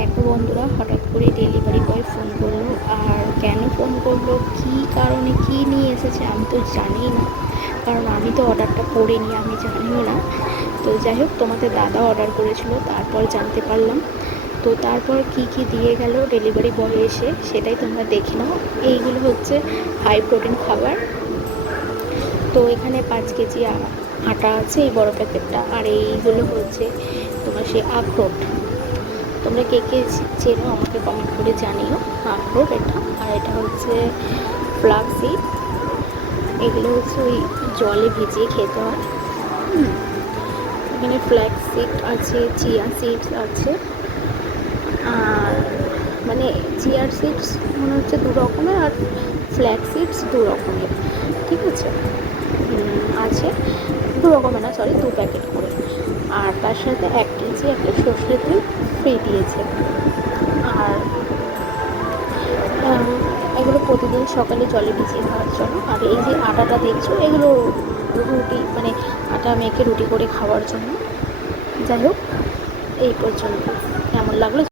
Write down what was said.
দেখো বন্ধুরা, হঠাৎ করে ডেলিভারি বয় ফোন করলো। আর কেন ফোন করলো, কী কারণে, কী নিয়ে এসেছে আমি তো জানি না, কারণ আমি তো অর্ডারটা করিনি, আমি জানিও না। তো যাই হোক, তোমাদের দাদা অর্ডার করেছিল, তারপর জানতে পারলাম। তো তারপর কি কি দিয়ে গেল ডেলিভারি বয় এসে, সেটাই তোমরা দেখে নাও। এইগুলো হচ্ছে হাই প্রোটিন খাবার। তো এখানে 5 কেজি আটা আছে, এই বড় প্যাকেটটা। আর এইগুলো হচ্ছে তোমার সেই আখরোট। তোমরা কে কে চেনো আমাকে কমেন্ট করে জানিও। আখরোট এটা। আর এটা হচ্ছে ফ্লাক্সিড। এগুলো হচ্ছে ওই জলে ভিজিয়ে খেতে হয়। এখানে ফ্ল্যাক্সিড আছে, চিয়া সিডস আছে। আর মানে চিয়া সিডস মনে হচ্ছে 2 রকমের, আর ফ্ল্যাক্স সিডস 2 রকমের। ঠিক আছে, আছে 2 রকমের না, সরি, 2 প্যাকেট করে। আর তার সাথে 1 কেজি একটা সর্ষের তেল ফ্রি দিয়েছে। আর এগুলো প্রতিদিন সকালে জলে ভিজিয়ে খাওয়ার জন্য। আর এই যে আটাটা দেখছো, এগুলো রুটি, মানে আটা মেখে রুটি করে খাওয়ার জন্য। যাই হোক, এই পর্যন্ত। কেমন লাগলো